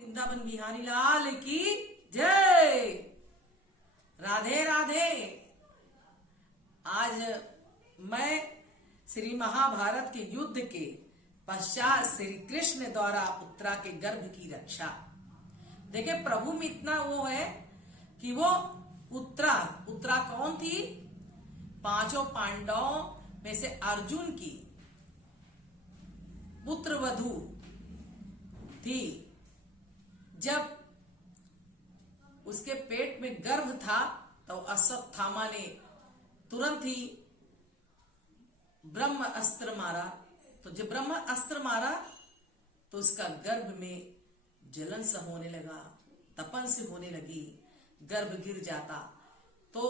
वृंदावन बिहारी लाल की जय। राधे राधे। आज मैं श्री महाभारत के युद्ध के पश्चात श्री कृष्ण द्वारा उत्तरा के गर्भ की रक्षा। देखिए प्रभु में इतना वो है कि वो उत्तरा कौन थी? पांचों पांडवों में से अर्जुन की पुत्र वधू थी। जब उसके पेट में गर्भ था तो अश्वत्थामा ने तुरंत ही ब्रह्म अस्त्र मारा। तो जब ब्रह्म अस्त्र मारा तो उसका गर्भ में जलन सा होने लगा, तपन से होने लगी, गर्भ गिर जाता। तो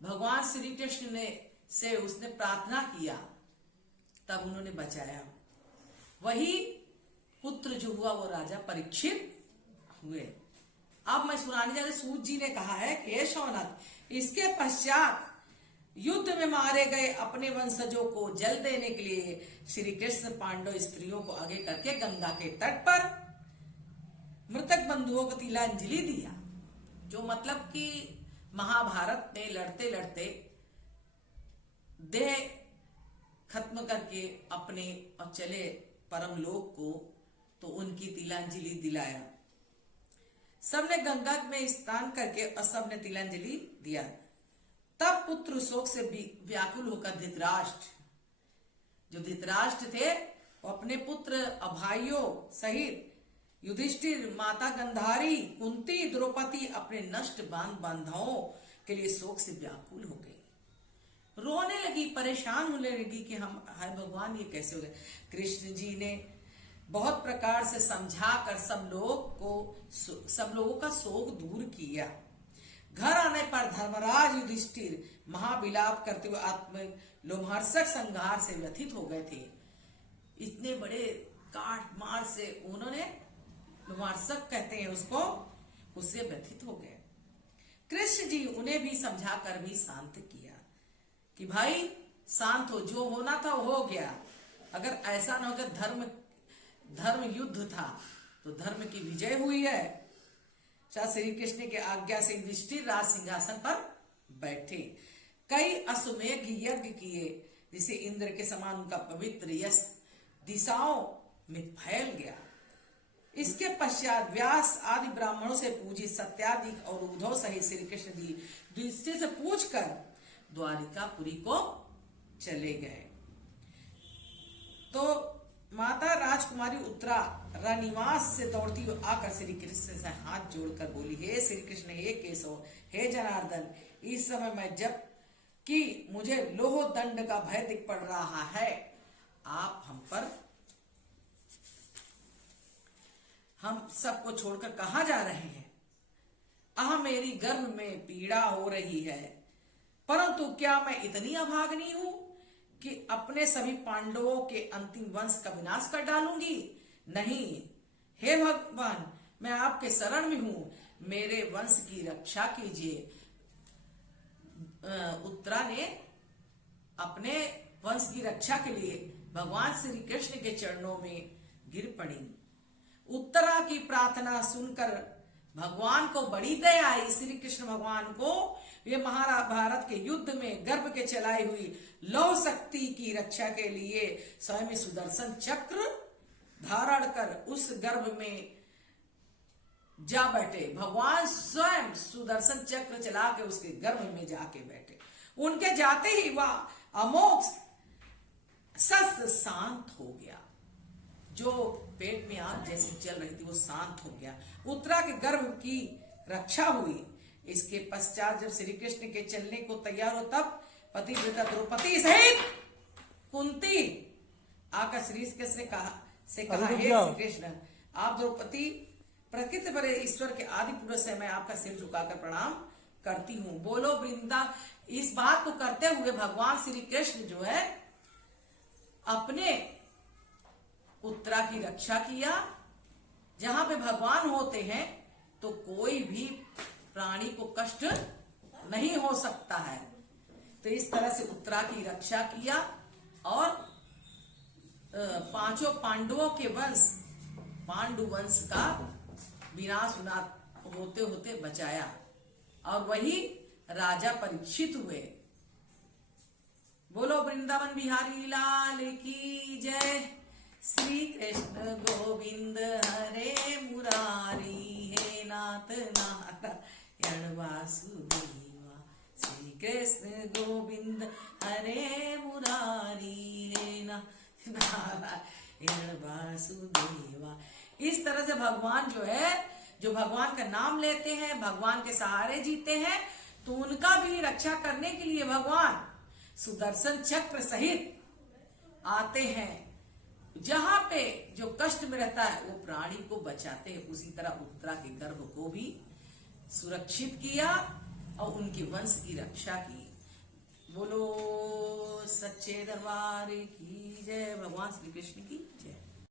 भगवान श्री कृष्ण ने से उसने प्रार्थना किया, तब उन्होंने बचाया। वही पुत्र जो हुआ वो राजा परीक्षित हुए। अब मैं सुनाने जा रही, सूत जी ने कहा है हे शौनक, इसके पश्चात युद्ध में मारे गए अपने वंशजों को जल देने के लिए श्री कृष्ण पांडव स्त्रियों को आगे करके गंगा के तट पर मृतक बंधुओं को तिलांजलि दिया। जो मतलब कि महाभारत में लड़ते लड़ते देह खत्म करके अपने और चले परम लोक को, तो उनकी तिलांजलि दिलाया। सबने गंगा में स्नान करके और सबने तिलांजलि दिया। तब पुत्र शोक से व्याकुल होकर धृतराष्ट्र, जो धृतराष्ट्र थे, वो अपने पुत्र और भाइयों सहित युधिष्ठिर, माता गांधारी, कुंती, द्रौपदी अपने नष्ट बांधवों के लिए शोक से व्याकुल हो गई, रोने लगी, परेशान होने लगी कि हम हाय भगवान ये कैसे हो गए। कृष्ण जी ने बहुत प्रकार से समझाकर सब लोगों का शोक दूर किया। घर आने पर धर्मराज युधिष्ठिर महाविलाप करते हुए आत्म लोमहर्षक संहार से व्यथित हो गए थे। इतने बड़े काट मार से उन्होंने, लोमहर्षक कहते हैं उसको, उससे व्यथित हो गए। कृष्ण जी उन्हें भी समझाकर भी शांत किया कि भाई शांत हो, जो होना था वो हो गया। अगर ऐसा न होकर धर्म युद्ध था तो धर्म की विजय हुई है। श्री कृष्ण के आज्ञा से युधिष्ठिर राज सिंहासन पर बैठे। कई अश्वमेघ यज्ञ किए, जिसे इंद्र के समान उनका पवित्र यश दिशाओं में फैल गया। इसके पश्चात व्यास आदि ब्राह्मणों से पूजित सत्यादिक और उद्धव सहित श्री कृष्ण जी युधिष्ठिर से पूछकर द्वारिकापुरी को चले गए। तो माता राजकुमारी उत्तरा रनिवास से दौड़ती हुई आकर श्री कृष्ण से हाथ जोड़कर बोली, हे श्री कृष्ण, हे केशव, हे जनार्दन, इस समय मैं जब कि मुझे लोह दंड का भय दिख पड़ रहा है, आप हम सबको छोड़कर कहां जा रहे हैं? मेरी गर्भ में पीड़ा हो रही है, परंतु क्या मैं इतनी अभागनी हूं कि अपने सभी पांडवों के अंतिम वंश का विनाश कर डालूंगी? नहीं, हे भगवान, मैं आपके शरण में हूं, मेरे वंश की रक्षा कीजिए। उत्तरा ने अपने वंश की रक्षा के लिए भगवान श्री कृष्ण के चरणों में गिर पड़ी। उत्तरा की प्रार्थना सुनकर भगवान को बड़ी दया आई। श्री कृष्ण भगवान को ये महाभारत के युद्ध में गर्भ के चलाई हुई लौह शक्ति की रक्षा के लिए स्वयं सुदर्शन चक्र धारण कर उस गर्भ में जा बैठे। भगवान स्वयं सुदर्शन चक्र चला के उसके गर्भ में जाके बैठे। उनके जाते ही वह अमोघ शस्त्र शांत हो गया। जो पेट में आग जैसी चल रही थी वो शांत हो गया। उत्तरा के गर्भ की रक्षा हुई। इसके पश्चात जब श्री कृष्ण के चलने को तैयार हो, तब पतिव्रता द्रौपदी सहित कुंती आकर श्री कृष्ण से कहा, हे श्री कृष्ण, आप द्रौपदी प्रकृति पर ईश्वर के आदि पुरुष से मैं आपका सिर झुकाकर प्रणाम करती हूँ। बोलो वृंदा। इस बात को करते हुए भगवान श्री कृष्ण जो है अपने उत्तरा की रक्षा किया। जहां पे भगवान होते हैं तो कोई भी प्राणी को कष्ट नहीं हो सकता है। तो इस तरह से उत्तरा की रक्षा किया और पांचों पांडवों के वंश पांडु वंश का विनाश होते होते बचाया, और वही राजा परीक्षित हुए। बोलो वृंदावन बिहारी लाल की जय। श्री कृष्ण गोविंद हरे मुरारी, हे नाथ नारायण वासुदेवा। श्री कृष्ण गोविंद हरे मुरारी, हे नाथ नारायण वासुदेवा। इस तरह से भगवान जो है, जो भगवान का नाम लेते हैं, भगवान के सहारे जीते हैं, तो उनका भी रक्षा करने के लिए भगवान सुदर्शन चक्र सहित आते हैं। जहां पे जो कष्ट में रहता है वो प्राणी को बचाते हैं। उसी तरह उत्तरा के गर्भ को भी सुरक्षित किया और उनके वंश की रक्षा की। बोलो सच्चे दरबार की जय। भगवान श्री कृष्ण की जय।